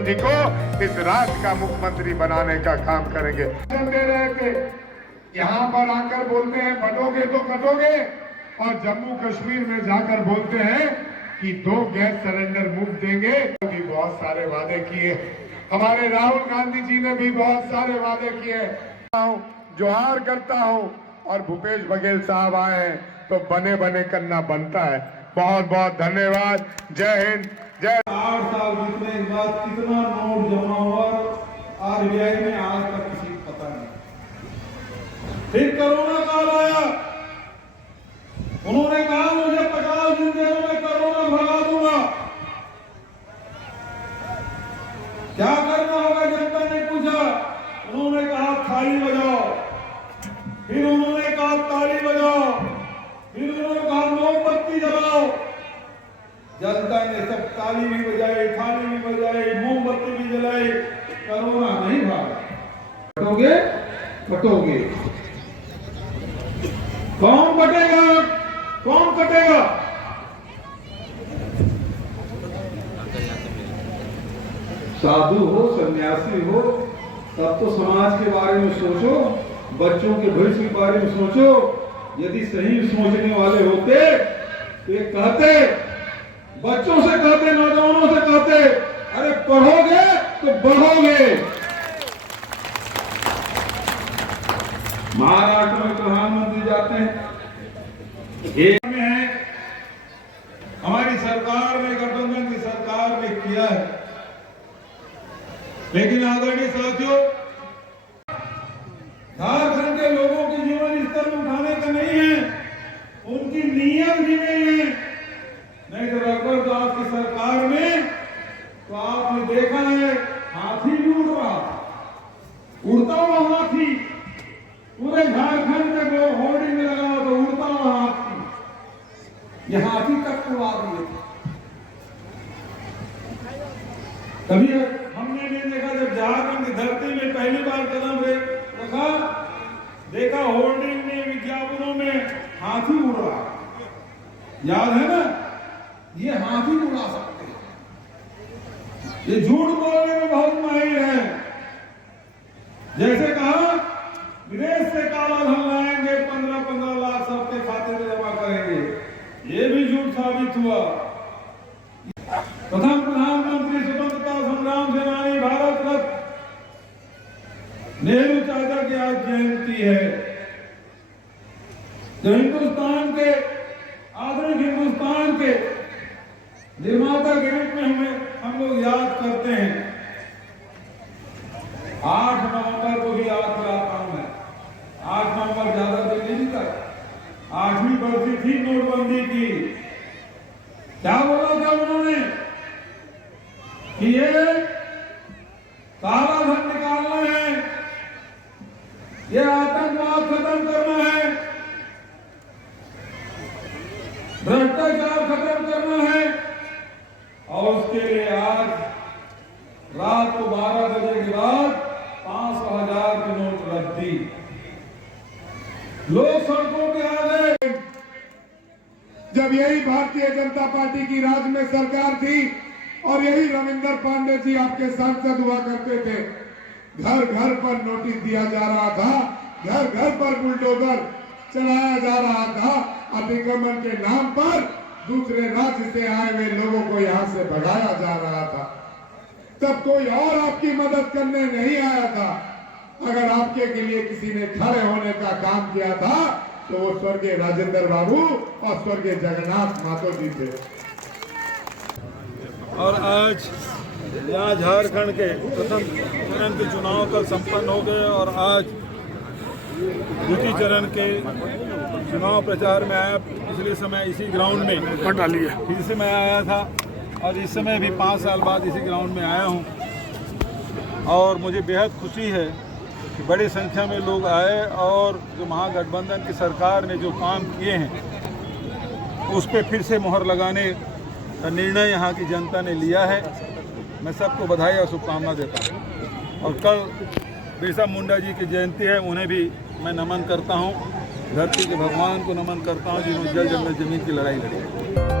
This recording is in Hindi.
जी को इस राज्य का मुख्यमंत्री बनाने का काम करेंगे। दे रहे थे यहाँ पर आकर बोलते हैं बटोगे तो कटोगे, और जम्मू कश्मीर में जाकर बोलते हैं कि 2 गैस सिलेंडर मुफ्त देंगे। भी बहुत सारे वादे किए, हमारे राहुल गांधी जी ने भी बहुत सारे वादे किए। जोहार करता हूँ, और भूपेश बघेल साहब आए हैं तो बने बने करना बनता है। बहुत बहुत धन्यवाद। जय हिंद, जय। 8 साल बीतने के बाद कितना नोट जमा हुआ आरबीआई में आज तक किसी को पता नहीं। फिर कोरोना काल आया, उन्होंने कहा मुझे 50 दिन दे दो, मैं कोरोना भगा दूंगा। क्या करना होगा जनता ने पूछा, उन्होंने कहा थाली बजाओ, फिर उन्होंने कहा ताली बजाओ, फिर उन्होंने कहा मोमबत्ती जलाओ। जनता ने सब ताली भी बजाई, थाली भी बजाई, मोमबत्ती भी जलाई, कोरोना नहीं भागा। कटोगे कटोगे, कौन बटेगा, कौन कटेगा? साधु हो, सन्यासी हो, तब तो समाज के बारे में सोचो, बच्चों के भविष्य के बारे में सोचो। यदि सही सोचने वाले होते तो ये कहते, बच्चों से कहते, नौजवानों से कहते, अरे पढ़ोगे तो बढ़ोगे। महाराष्ट्र में प्रधानमंत्री जाते हैं, एक में है, हमारी सरकार ने, गठबंधन की सरकार ने किया है, लेकिन आदरणीय साथियों, झारखंड के लोगों के जीवन स्तर में उठाने का नहीं है, उनकी नीयत भी नहीं है। नहीं तो रघुवर दास की सरकार में तो आपने देखा है, हाथी भी उड़ रहा, उड़ता हुआ हाथी, पूरे झारखंड में वो होर्डिंग में लगा तो उड़ता हुआ हाथी, ये हाथी तक उड़ा दिए। कभी हमने नहीं देखा, जब झारखंड की धरती में पहली बार कदम रखा, देखा होर्डिंग में, विज्ञापनों में हाथी उड़ रहा, याद है ना? ये हाथी उड़ा सकते हैं, ये झूठ बोलने में बहुत माहिर है। जैसे कहा विदेश से काला धन लाएंगे, 15-15 लाख सबके खाते में जमा करेंगे, ये भी झूठ साबित हुआ। प्रथम प्रधानमंत्री स्वतंत्रता संग्राम सेनानी भारत रत्न नेहरू चाचा की आज जयंती है। जो हिंदुस्तान के, आधुनिक हिंदुस्तान के निर्माता के रूप में हम लोग याद करते हैं। 8 नवंबर को भी याद कराता हूं मैं। 8 नवंबर ज्यादा दिन नहीं था, 8वीं बरसी थी नोटबंदी की। क्या बोला था उन्होंने कि ये काला धन निकालना है, ये आतंकवाद खत्म करना है, भ्रष्टाचार खत्म करना है, और उसके लिए आज रात को 12 बजे के बाद 500,000 की नोट रद्दी। लोग सड़कों पे आ गए। जब यही भारतीय जनता पार्टी की राज में सरकार थी और यही रविंदर पांडे जी आपके सांसद हुआ करते थे, घर घर पर नोटिस दिया जा रहा था, घर घर पर बुलडोजर चलाया जा रहा था, अतिक्रमण के नाम पर दूसरे राज्य से आए हुए लोगों को यहाँ से भगाया जा रहा था। तब कोई और आपकी मदद करने नहीं आया था। अगर आपके के लिए किसी ने खड़े होने का काम किया था तो वो स्वर्गीय राजेंद्र बाबू और स्वर्गीय जगन्नाथ मातो जी थे। और आज यहाँ झारखंड के प्रथम चरण के चुनाव कल संपन्न हो गए, और आज द्वितीय चरण के चुनाव प्रचार में आया। पिछले समय इसी ग्राउंड में फिर से मैं आया था, और इस समय भी 5 साल बाद इसी ग्राउंड में आया हूँ। और मुझे बेहद खुशी है कि बड़ी संख्या में लोग आए, और जो महागठबंधन की सरकार ने जो काम किए हैं उस पर फिर से मोहर लगाने का निर्णय यहाँ की जनता ने लिया है। मैं सबको बधाई और शुभकामना देता हूँ। और कल बिरसा मुंडा जी की जयंती है, उन्हें भी मैं नमन करता हूँ। धरती के भगवान को नमन करता हूँ जिन्होंने जल जंगल जमीन की लड़ाई लड़ी।